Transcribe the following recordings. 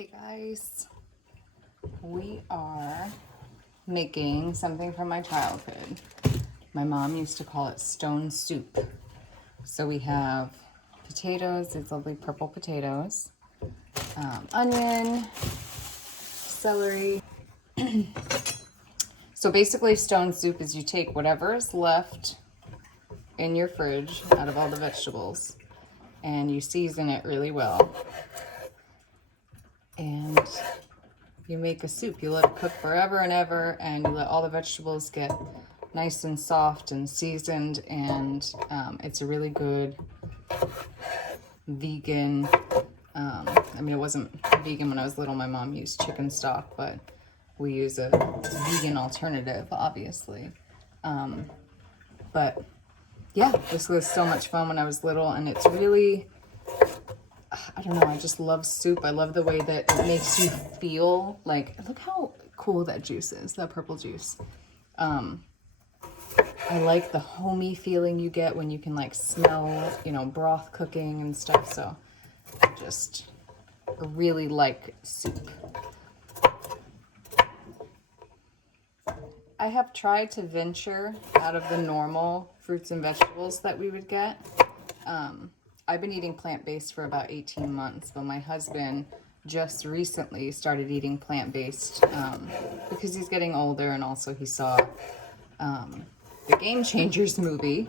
Okay guys, we are making something from my childhood. My mom used to call it stone soup. So we have potatoes, these lovely purple potatoes, onion, celery. So basically stone soup is you take whatever is left in your fridge out of all the vegetables and you season it really well. And you make a soup. You let it cook forever and ever, and you let all the vegetables get nice and soft and seasoned, and it's a really good vegan, I mean, it wasn't vegan when I was little. My mom used chicken stock, but we use a vegan alternative, obviously. But yeah, this was so much fun when I was little, and it's really, I don't know, I just love soup. I love the way that it makes you feel like, look how cool that juice is, that purple juice. I like the homey feeling you get when you can like smell, you know, broth cooking and stuff. So I just really like soup. I have tried to venture out of the normal fruits and vegetables that we would get. I've been eating plant-based for about 18 months, but my husband just recently started eating plant-based because he's getting older, and also he saw the Game Changers movie.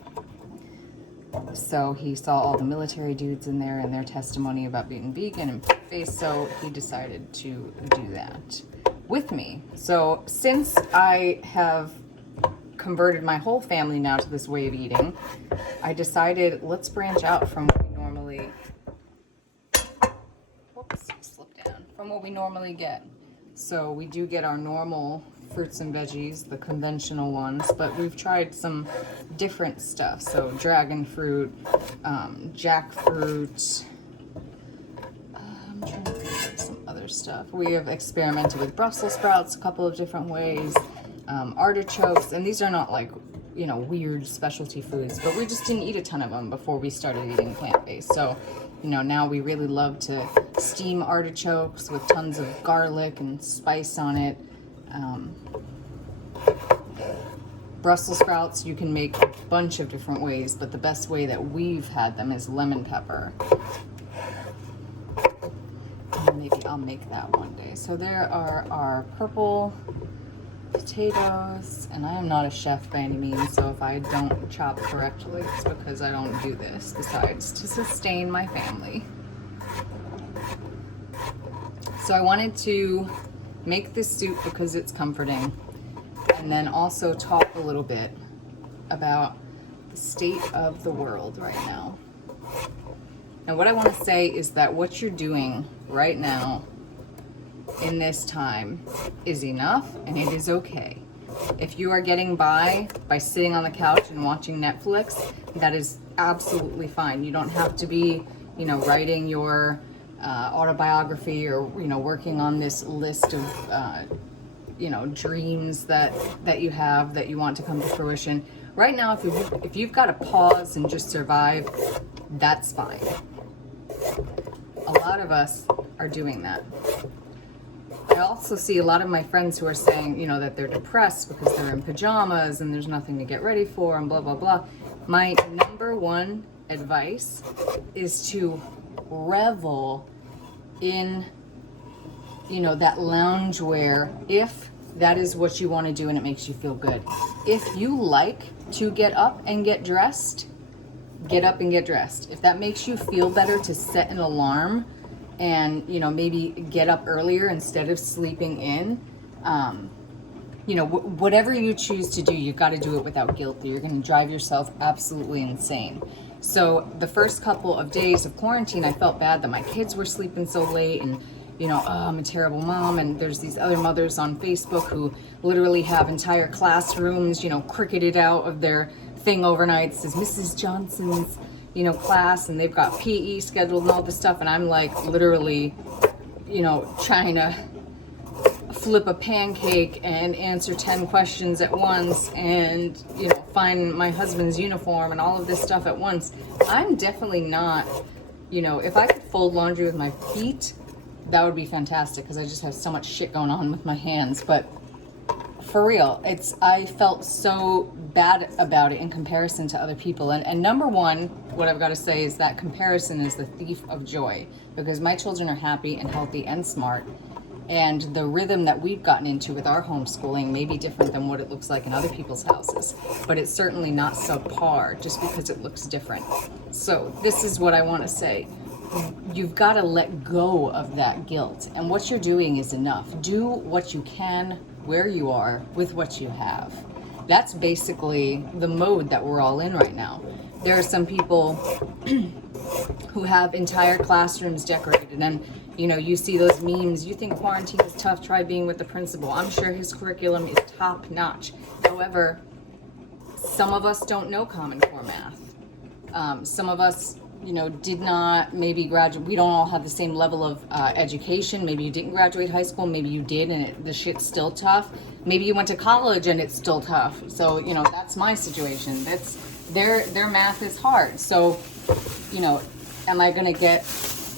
So he saw all the military dudes in there and their testimony about being vegan and plant-based, so he decided to do that with me. So since I have converted my whole family now to this way of eating, I decided let's branch out from what we normally, from what we normally get. So we do get our normal fruits and veggies, the conventional ones, but we've tried some different stuff. So dragon fruit, jackfruit, I'm trying to think of some other stuff. We have experimented with Brussels sprouts a couple of different ways, artichokes, and these are not like, you know, weird specialty foods, but we just didn't eat a ton of them before we started eating plant-based. So, you know, now we really love to steam artichokes with tons of garlic and spice on it. Brussels sprouts you can make a bunch of different ways, but the best way that we've had them is lemon pepper. And maybe I'll make that one day. So there are our purple potatoes, and I am not a chef by any means, so if I don't chop correctly, it's because I don't do this besides to sustain my family. So I wanted to make this soup because it's comforting, and then also talk a little bit about the state of the world right now. And what I want to say is that what you're doing right now in this time is enough, and it is okay. If you are getting by sitting on the couch and watching Netflix, that is absolutely fine. You don't have to be, you know, writing your autobiography or, you know, working on this list of you know, dreams that you have that you want to come to fruition. Right now, if you've got to pause and just survive, that's fine. A lot of us are doing that. I also see a lot of my friends who are saying, you know, that they're depressed because they're in pajamas and there's nothing to get ready for and blah, blah, blah. My number one advice is to revel in, you know, that loungewear if that is what you want to do and it makes you feel good. If you like to get up and get dressed, get up and get dressed. If that makes you feel better to set an alarm and, you know, maybe get up earlier instead of sleeping in, you know, whatever you choose to do, you've got to do it without guilt. You're going to drive yourself absolutely insane. So the first couple of days of quarantine, I felt bad that my kids were sleeping so late, and, you know, oh, I'm a terrible mom. And there's these other mothers on Facebook who literally have entire classrooms, you know, cricketed out of their thing overnight. It says Mrs. Johnson's, you know, class, and they've got PE scheduled and all this stuff, and I'm like literally, you know, trying to flip a pancake and answer 10 questions at once and, you know, find my husband's uniform and all of this stuff at once. I'm definitely not, you know, if I could fold laundry with my feet, that would be fantastic, because I just have so much shit going on with my hands. But for real, I felt so bad about it in comparison to other people. And number one, what I've got to say is that comparison is the thief of joy, because my children are happy and healthy and smart. And the rhythm that we've gotten into with our homeschooling may be different than what it looks like in other people's houses, but it's certainly not subpar just because it looks different. So this is what I want to say. You've got to let go of that guilt, and what you're doing is enough. Do what you can where you are with what you have. That's basically the mode that we're all in right now. There are some people who have entire classrooms decorated, and you know, you see those memes, you think quarantine is tough, try being with the principal. I'm sure his curriculum is top notch. However, some of us don't know Common Core math. Some of us, you know, did not maybe graduate. We don't all have the same level of education. Maybe you didn't graduate high school, maybe you did, and the shit's still tough. Maybe you went to college and it's still tough. So, you know, that's my situation. That's their math is hard. So, you know, am I gonna get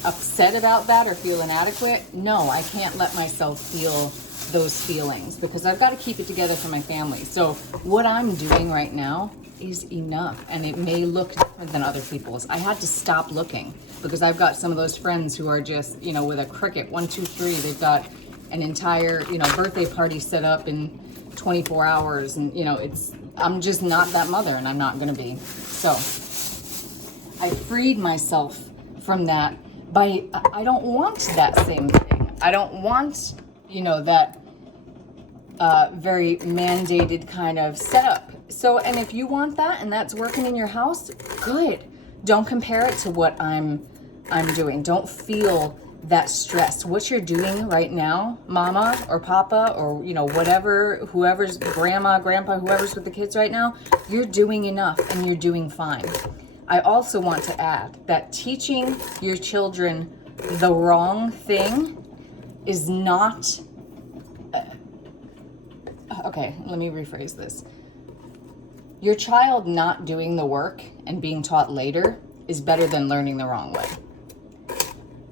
upset about that or feel inadequate? No, I can't let myself feel those feelings, because I've got to keep it together for my family. So what I'm doing right now is enough, and it may look different than other people's. I had to stop looking, because I've got some of those friends who are just, you know, with a Cricut 1 2 3, they've got an entire, you know, birthday party set up in 24 hours, and you know, I'm just not that mother, and I'm not going to be. So I freed myself from that. I don't want that same thing. I don't want, you know, that very mandated kind of setup. So, and if you want that and that's working in your house, good. Don't compare it to what I'm doing. Don't feel that stress. What you're doing right now, mama or papa or, you know, whatever, whoever's grandma, grandpa, whoever's with the kids right now, you're doing enough and you're doing fine. I also want to add that teaching your children the wrong thing is not... okay, let me rephrase this. Your child not doing the work and being taught later is better than learning the wrong way.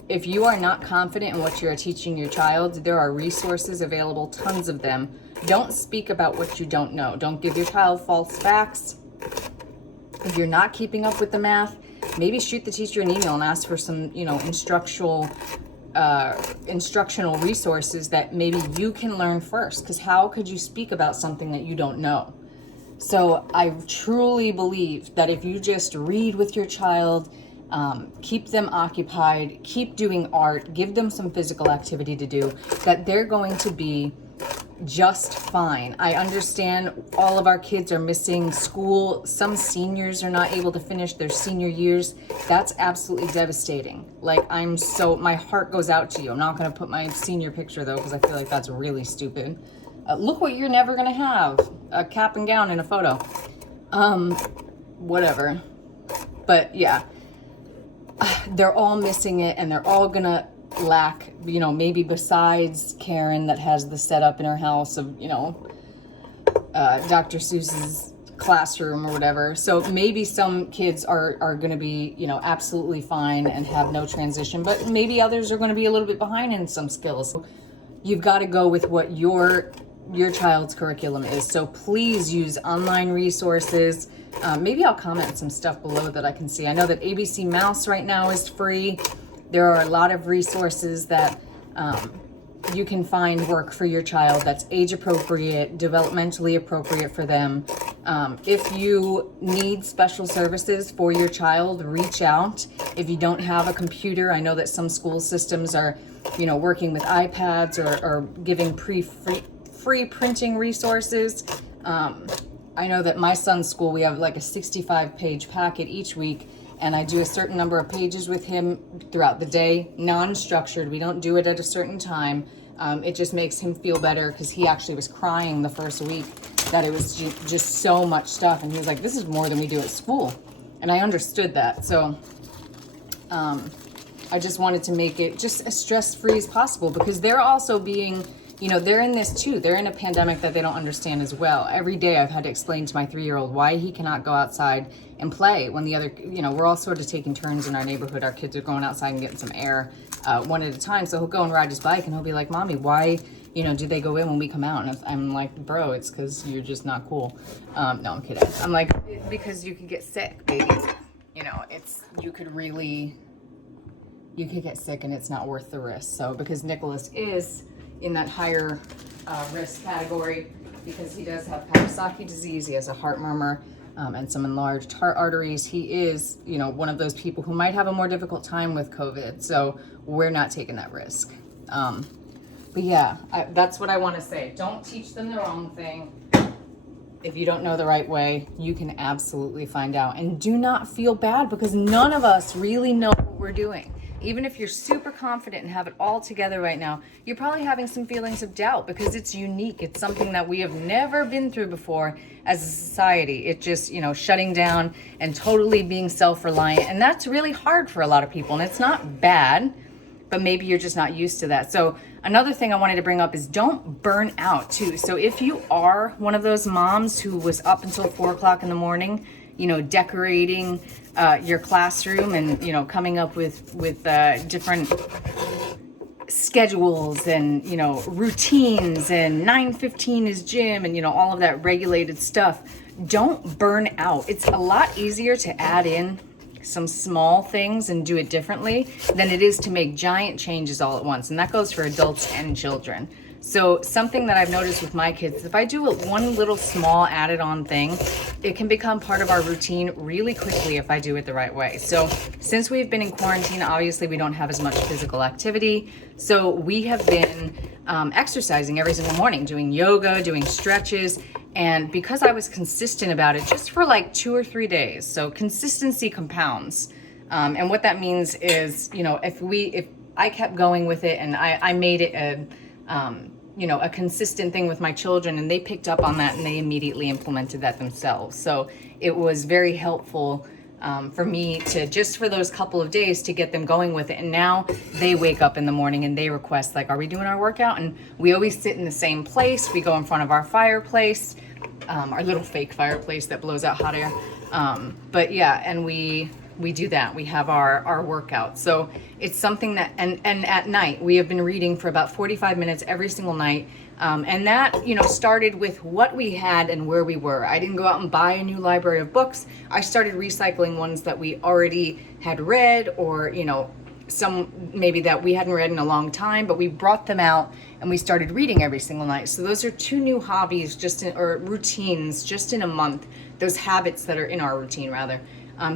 If you are not confident in what you are teaching your child, there are resources available, tons of them. Don't speak about what you don't know. Don't give your child false facts. If you're not keeping up with the math, maybe shoot the teacher an email and ask for some, you know, instructional resources that maybe you can learn first. Because how could you speak about something that you don't know? So I truly believe that if you just read with your child, keep them occupied, keep doing art, give them some physical activity to do, that they're going to be just fine. I understand all of our kids are missing school. Some seniors are not able to finish their senior years. That's absolutely devastating. Like, my heart goes out to you. I'm not going to put my senior picture though, because I feel like that's really stupid. Look what you're never going to have, a cap and gown in a photo. Whatever. But yeah, they're all missing it, and they're all going to lack, you know, maybe besides Karen that has the setup in her house of, you know, Dr. Seuss's classroom or whatever. So maybe some kids are going to be, you know, absolutely fine and have no transition, but maybe others are going to be a little bit behind in some skills. You've got to go with what your child's curriculum is. So please use online resources. Maybe I'll comment some stuff below that I can see. I know that ABC Mouse right now is free. There are a lot of resources that you can find work for your child that's age appropriate, developmentally appropriate for them. If you need special services for your child, reach out. If you don't have a computer, I know that some school systems are, you know, working with iPads or giving free printing resources. I know that my son's school, we have like a 65-page packet each week, and I do a certain number of pages with him throughout the day, non-structured. We don't do it at a certain time. It just makes him feel better, because he actually was crying the first week that it was just so much stuff. And he was like, this is more than we do at school. And I understood that. So I just wanted to make it just as stress-free as possible, because they're also being you know, they're in this too. They're in a pandemic that they don't understand as well. Every day I've had to explain to my 3-year-old why he cannot go outside and play when the other, you know, we're all sort of taking turns in our neighborhood. Our kids are going outside and getting some air one at a time. So he'll go and ride his bike and he'll be like, Mommy, why, you know, do they go in when we come out? And I'm like, bro, it's because you're just not cool. No, I'm kidding. I'm like, because you could get sick, baby. You know, you could get sick and it's not worth the risk. So because Nicholas is in that higher risk category, because he does have Kawasaki disease, he has a heart murmur, and some enlarged heart arteries. He is, you know, one of those people who might have a more difficult time with COVID. So we're not taking that risk. But yeah, that's what I want to say. Don't teach them the wrong thing. If you don't know the right way, you can absolutely find out. And do not feel bad, because none of us really know what we're doing. Even if you're super confident and have it all together right now, you're probably having some feelings of doubt because it's unique. It's something that we have never been through before as a society. It just, you know, shutting down and totally being self-reliant. And that's really hard for a lot of people. And it's not bad, but maybe you're just not used to that. So another thing I wanted to bring up is don't burn out too. So if you are one of those moms who was up until 4 o'clock in the morning, you know, decorating your classroom and, you know, coming up with different schedules and, you know, routines, and 9:15 is gym, and, you know, all of that regulated stuff, don't burn out. It's a lot easier to add in some small things and do it differently than it is to make giant changes all at once. And that goes for adults and children. So something that I've noticed with my kids, if I do one little small added on thing, it can become part of our routine really quickly if I do it the right way. So since we've been in quarantine, obviously we don't have as much physical activity. So we have been exercising every single morning, doing yoga, doing stretches. And because I was consistent about it just for like 2 or 3 days, so consistency compounds. And what that means is, you know, if I kept going with it and I made it a consistent thing with my children, and they picked up on that and they immediately implemented that themselves. So it was very helpful for me to, just for those couple of days, to get them going with it. And now they wake up in the morning and they request, like, are we doing our workout? And we always sit in the same place. We go in front of our fireplace, our little fake fireplace that blows out hot air. But yeah, and we do that. We have our workout. So it's something that, and at night, we have been reading for about 45 minutes every single night. And that, you know, started with what we had and where we were. I didn't go out and buy a new library of books. I started recycling ones that we already had read, or, you know, some maybe that we hadn't read in a long time, but we brought them out and we started reading every single night. So those are 2 new hobbies or routines just in a month, those habits that are in our routine rather.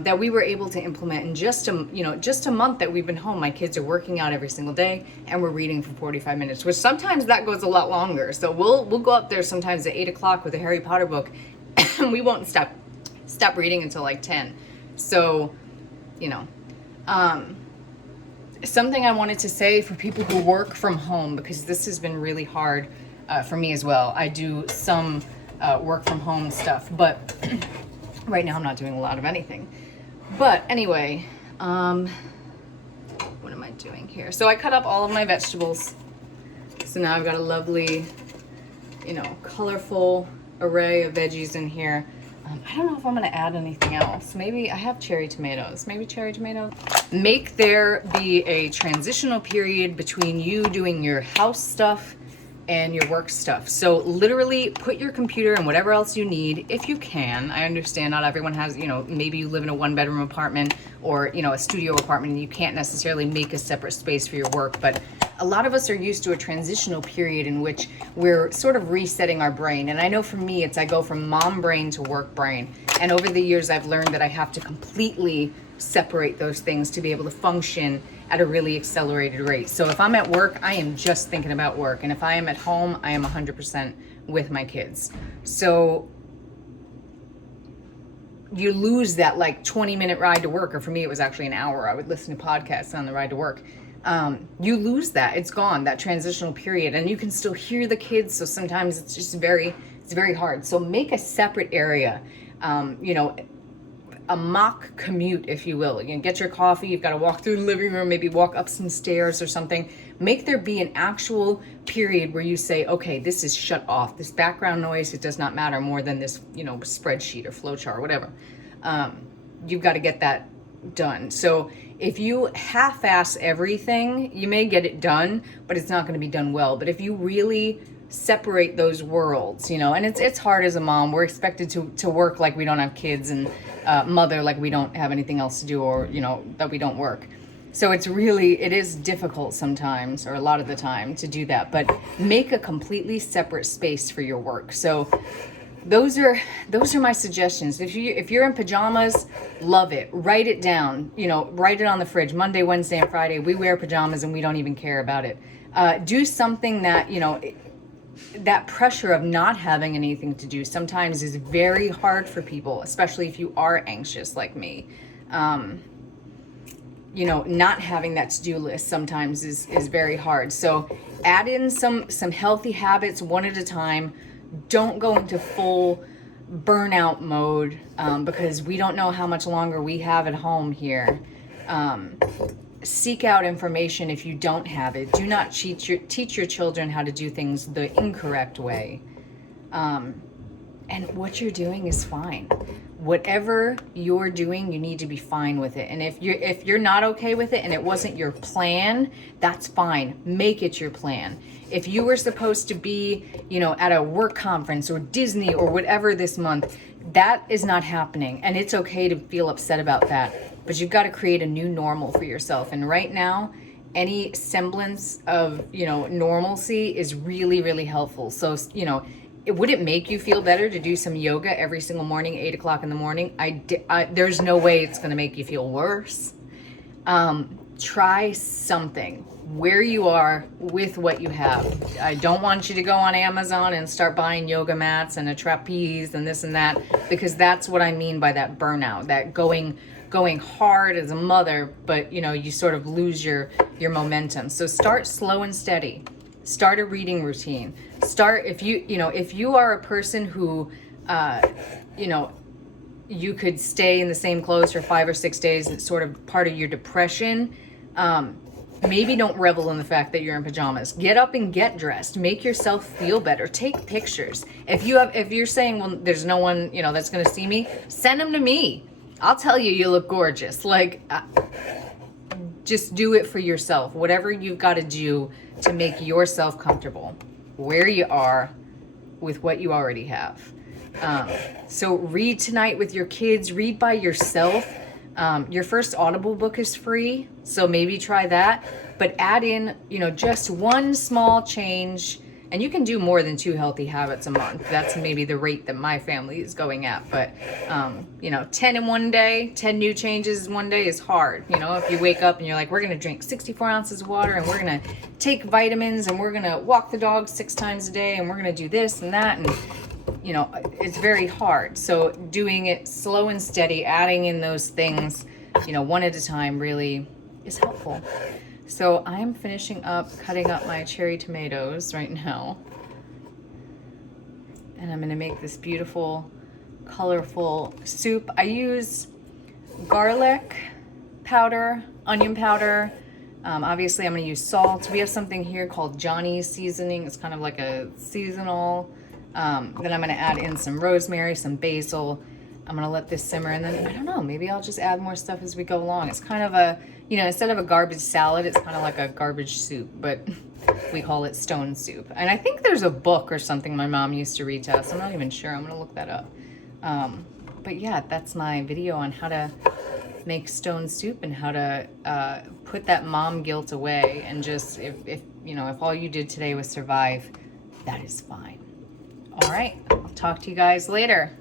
That we were able to implement in just a month that we've been home. My kids are working out every single day and we're reading for 45 minutes, which sometimes that goes a lot longer. So we'll go up there sometimes at 8 o'clock with a Harry Potter book and we won't stop reading until like 10. So, you know, something I wanted to say for people who work from home, because this has been really hard for me as well. I do some work from home stuff, but right now I'm not doing a lot of anything. But anyway, what am I doing here? So I cut up all of my vegetables. So now I've got a lovely, you know, colorful array of veggies in here. I don't know if I'm gonna add anything else. Maybe I have cherry tomatoes. Maybe cherry tomatoes. Make there be a transitional period between you doing your house stuff and your work stuff. So literally put your computer and whatever else you need, if you can. I understand not everyone has, you know, maybe you live in a 1-bedroom apartment or, you know, a studio apartment and you can't necessarily make a separate space for your work, but a lot of us are used to a transitional period in which we're sort of resetting our brain. And I know for me, I go from mom brain to work brain. And over the years, I've learned that I have to completely separate those things to be able to function at a really accelerated rate. So if I'm at work, I am just thinking about work. And if I am at home, I am 100% with my kids. So you lose that like 20-minute ride to work, or for me, it was actually an hour. I would listen to podcasts on the ride to work. You lose that. It's gone, that transitional period, and you can still hear the kids. So sometimes it's just it's very hard. So make a separate area, you know, a mock commute, if you will. You can get your coffee, you've got to walk through the living room, maybe walk up some stairs or something. Make there be an actual period where you say, okay, this is shut off. This background noise, it does not matter more than this, you know, spreadsheet or flowchart or whatever. You've got to get that done. So if you half-ass everything, you may get it done, but it's not going to be done well. But if you really separate those worlds, you know, and it's hard as a mom. We're expected to work like we don't have kids, and mother like we don't have anything else to do, or, you know, that we don't work. So it is difficult sometimes, or a lot of the time, to do that. But make a completely separate space for your work. So those are my suggestions. If you're in pajamas, love it. Write it down. You know, write it on the fridge. Monday, Wednesday, and Friday, we wear pajamas and we don't even care about it. Do something that, you know, that pressure of not having anything to do sometimes is very hard for people, especially if you are anxious like me. You know, not having that to-do list sometimes is very hard. So add in some healthy habits one at a time. Don't go into full burnout mode, because we don't know how much longer we have at home here. Seek out information if you don't have it. Do not teach your children how to do things the incorrect way. And what you're doing is fine. Whatever you're doing, you need to be fine with it. And if you're not okay with it and it wasn't your plan, that's fine. Make it your plan. If you were supposed to be, you know, at a work conference or Disney or whatever this month, that is not happening. And it's okay to feel upset about that. But you've got to create a new normal for yourself. And right now, any semblance of, you know, normalcy is really, really helpful. So, you know, would it make you feel better to do some yoga every single morning, 8 o'clock in the morning? There's no way it's going to make you feel worse. Try something where you are with what you have. I don't want you to go on Amazon and start buying yoga mats and a trapeze and this and that, because that's what I mean by that burnout, that going hard as a mother, but, you know, you sort of lose your momentum. So start slow and steady. Start a reading routine. If you are a person who, you know, you could stay in the same clothes for 5 or 6 days, it's sort of part of your depression. Maybe don't revel in the fact that you're in pajamas. Get up and get dressed. Make yourself feel better. Take pictures. If you're saying, well, there's no one, you know, that's going to see me, send them to me. I'll tell you, you look gorgeous. Like, just do it for yourself. Whatever you've got to do to make yourself comfortable where you are with what you already have. So read tonight with your kids. Read by yourself. Your first Audible book is free, so maybe try that. But add in, you know, just one small change. And you can do more than 2 healthy habits a month. That's maybe the rate that my family is going at. But, you know, 10 in one day, 10 new changes in one day is hard. You know, if you wake up and you're like, we're going to drink 64 ounces of water, and we're going to take vitamins, and we're going to walk the dog 6 times a day, and we're going to do this and that. And, you know, it's very hard. So doing it slow and steady, adding in those things, you know, one at a time really is helpful. So I'm finishing up cutting up my cherry tomatoes right now. And I'm going to make this beautiful, colorful soup. I use garlic powder, onion powder. Obviously, I'm going to use salt. We have something here called Johnny's seasoning. It's kind of like a seasonal. Then I'm going to add in some rosemary, some basil. I'm going to let this simmer, and then, I don't know, maybe I'll just add more stuff as we go along. It's kind of a, you know, instead of a garbage salad, it's kind of like a garbage soup, but we call it stone soup. And I think there's a book or something my mom used to read to us. I'm not even sure. I'm going to look that up. But yeah, that's my video on how to make stone soup and how to put that mom guilt away. And just, if you know, if all you did today was survive, that is fine. All right. I'll talk to you guys later.